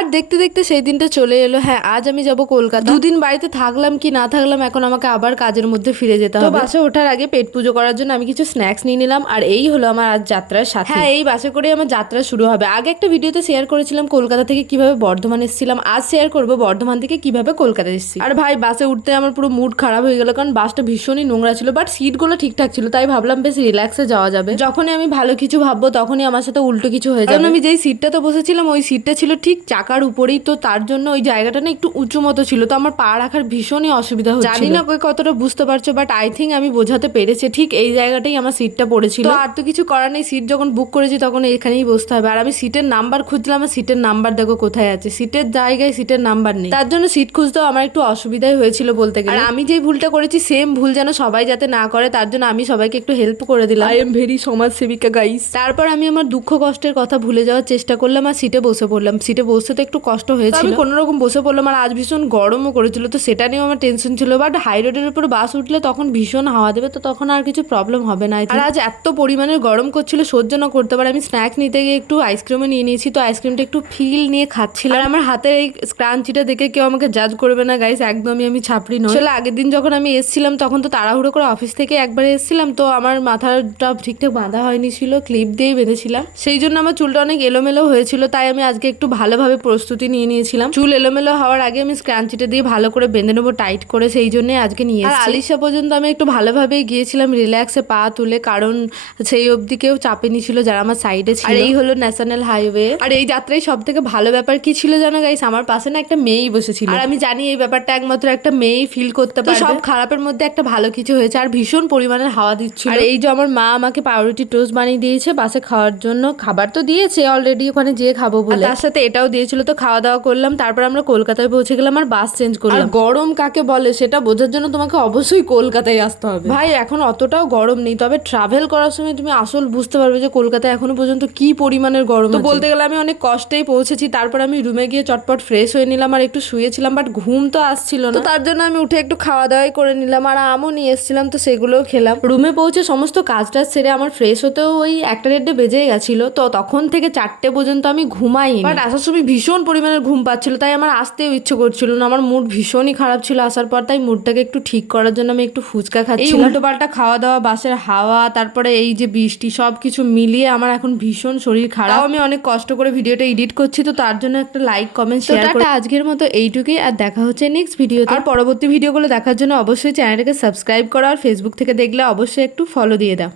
আর দেখতে দেখতে সেই দিনটা চলে এলো। হ্যাঁ, আজ আমি যাব কলকাতা। দুদিন বাড়িতে থাকলাম কি না থাকলাম, এখন আমাকে আবার কাজের মধ্যে ফিরে যেতে হবে। বাসে ওঠার আগে পেট পুজো করার জন্য আমি কিছু স্ন্যাক্স নিয়ে নিলাম, আর এই হলো আমার আজ যাত্রার সাথে। হ্যাঁ, এই বাসে করে আমার যাত্রা শুরু হবে। আগে একটা ভিডিওতে শেয়ার করেছিলাম কলকাতা থেকে কিভাবে বর্ধমান এসেছিলাম, আজ শেয়ার করবো বর্ধমান থেকে কিভাবে কলকাতা এসেছি। আর ভাই, বাসে উঠতে আমার পুরো মুড খারাপ হয়ে গেল, কারণ বাসটা ভীষণই নোংরা ছিল, বাট সিটগুলো ঠিকঠাক ছিল, তাই ভাবলাম বেশ রিল্যাক্সে যাওয়া যাবে। যখনই আমি ভালো কিছু ভাববো তখনই আমার সাথে উল্টো কিছু হয়ে যাবে। কারণ আমি যেই সিটটাতে বসেছিলাম ওই সিটটা ছিল ঠিক চাকার উপরেই, তো তার জন্য ওই জায়গাটা না একটু উঁচু মতো ছিল, তো আমার পা রাখার ভীষণই অসুবিধা হচ্ছিল। জানি না কতটা বুঝতে পারছো, বাট আই থিঙ্ক আমি বোঝাতে পেরেছি। ঠিক এই জায়গাটাই আমার সিটটা পড়েছিল। তো আর তো কিছু করার নেই, সিট যখন বুক করেছি তখন এখানেই বসতে হবে। আর আমি সিটের নাম্বার খুঁজছিলাম, আমার সিটের নাম্বার দেখো কোথায় আছে, সিটের জায়গায় সিটের নাম্বার নেই। তার জন্য সিট খুঁজতেও আমার একটু অসুবিধাই হয়েছিল বলতে গেলে। আর আমি যেই ভুলটা করেছি সেম ভুল যেন সবাই যাতে না করে, তার জন্য আমি সবাইকে একটু হেল্প করে দিলাম। আই এম ভেরি সমাজ সেবিকা গাইস। তারপর আমি আমার দুঃখ কষ্টের কথা ভুলে যাওয়ার চেষ্টা করলাম আর সিটে বসে পড়লাম। সিটে বসতে তো একটু কষ্ট হয়েছিল, আমি কোনো রকম বসে পড়লাম। আর আজ ভীষণ গরমও করেছিল, তো সেটা নিয়েও আমার টেনশন ছিল। বাট হাই রোডের উপর বাস উঠলে তখন ভীষণ হাওয়া দেবে, তো তখন আর কিছু প্রবলেম হবে না। আর আজ এত পরিমাণের গরম করছিল, সহ্য না করতে পারে আমি স্ন্যাক্স নিতে গিয়ে একটু আইসক্রিমও নিয়ে নিয়েছি, তো আইসক্রিমটা একটু ফিল নিয়ে খাচ্ছিলাম। আর আমার হাতের এই স্ক্রাঞ্চিটা দেখে কেউ আমাকে জাজ করবে না গাইস, একদমই আমি ছাপড়ি নই। আসলে আগের দিন যখন আমি এসেছিলাম তখন তো তাড়াহুড়ো করে অফিস থেকে একবারে এসেছিলাম, তো আমার মাথাটা ঠিকঠাক বাঁধা হয়নি ছিল, ক্লিপ দিয়েই বেঁধেছিলাম, সেই জন্য আমার চুলটা অনেক এলোমেলো হয়েছিল। তাই আমি আজকে একটু ভালোভাবে প্রস্তুতি নিয়ে নিয়েছিলাম। চুল এলোমেলো হওয়ার আগে আমি স্ক্রাঞ্চিটা দিয়ে ভালো করে বেঁধে নেবো টাইট করে, সেই জন্যই আজকে নিয়ে এসেছি। আর আলিশা পর্যন্ত আমি একটু ভালোভাবেই গিয়েছিলাম রিল্যাক্সে পা তুলে, কারণ সেই অবধি কেউ চাপেনি ছিল যারা আমার সাইডে ছিল। আর এই হলো ন্যাশনাল হাইওয়ে। আর এই যাত্রায় সব থেকে ভালো ব্যাপার কি ছিল জানো গাইস, আমার পাশে না একটা মেয়েই বসেছিল। আর আমি জানি এই ব্যাপারটা একমাত্র একটা মেয়েই ফিল করতে পারে। সব খারাপের মধ্যে একটা ভালো কিছু হয়েছে। আর ভীষণ পরিমাণের হাওয়া দিচ্ছিল। আর এই যে আমার মা আমাকে পাউরুটি টোস্ট বানিয়ে দিয়েছে বাসে খাওয়ার জন্য। খাবার তো দিয়েছে অলরেডি, ওখানে যেয়ে খাবো বলে, তার সাথে এটাও দিয়েছিল। তো খাওয়া দাওয়া করলাম, তারপর আমরা কলকাতায় পৌঁছে গেলাম আর বাস চেঞ্জ করলাম। গরম কাকে বলে সেটা বোঝার জন্য তোমাকে অবশ্যই কলকাতায় আসতে হবে। ভাই, এখন অতটাও গরম নেই, তবে ট্রাভেল করার সময় তুমি আসল বুঝতে পারবে যে কলকাতায় এখনো পর্যন্ত কি পরিমাণের গরম। তো বলতে গেলে আমি অনেক কষ্টেই পৌঁছেছি। তারপর আমি রুমে গিয়ে চটপট ফ্রেশ হয়ে নিলাম আর একটু শুয়েছিলাম, বাট ঘুম তো আসছিল না, তো তার জন্য আমি উঠে একটু খাওয়া দাওয়াই করে নিলাম। আর আমও নিয়ে এসেছিলাম, তো সেগুলোও খেলাম। রুমে পৌঁছে সমস্ত কাজ টাজ সেরে আমার ফ্রেশ হতেও ওই 1-1:30 বেজে গেছিল, তো তখন থেকে 4টে পর্যন্ত আমি ঘুমাইনি। বাট আসার সময় ভীষণ পরিমাণের ঘুম পাচ্ছিল, তাই আমার আসতেও ইচ্ছে করছিল না। আমার মুড ভীষণই খারাপ ছিল আসার পর, তাই মুডটাকে একটু ঠিক করার জন্য আমি একটু ফুচকা খাচ্ছি। এই উল্টো পাল্টা খাওয়া দাওয়া, বাসের হাওয়া, তারপরে এই যে বৃষ্টি, সব কিছু মিলিয়ে আমার এখন ভীষণ শরীর খারাপ। আমি অনেক কষ্ট করে ভিডিওটা এডিট করছি, তো তার জন্য একটা লাইক কমেন্ট শেয়ার করে আজকের মতো এইটুকুই। আর দেখা হচ্ছে নেক্সট ভিডিওতে। আর পরবর্তী ভিডিওগুলো দেখার জন্য অবশ্যই চ্যানেলটাকে সাবস্ক্রাইব করো, আর ফেসবুক থেকে দেখলে অবশ্যই একটু ফলো দিয়ে দাও।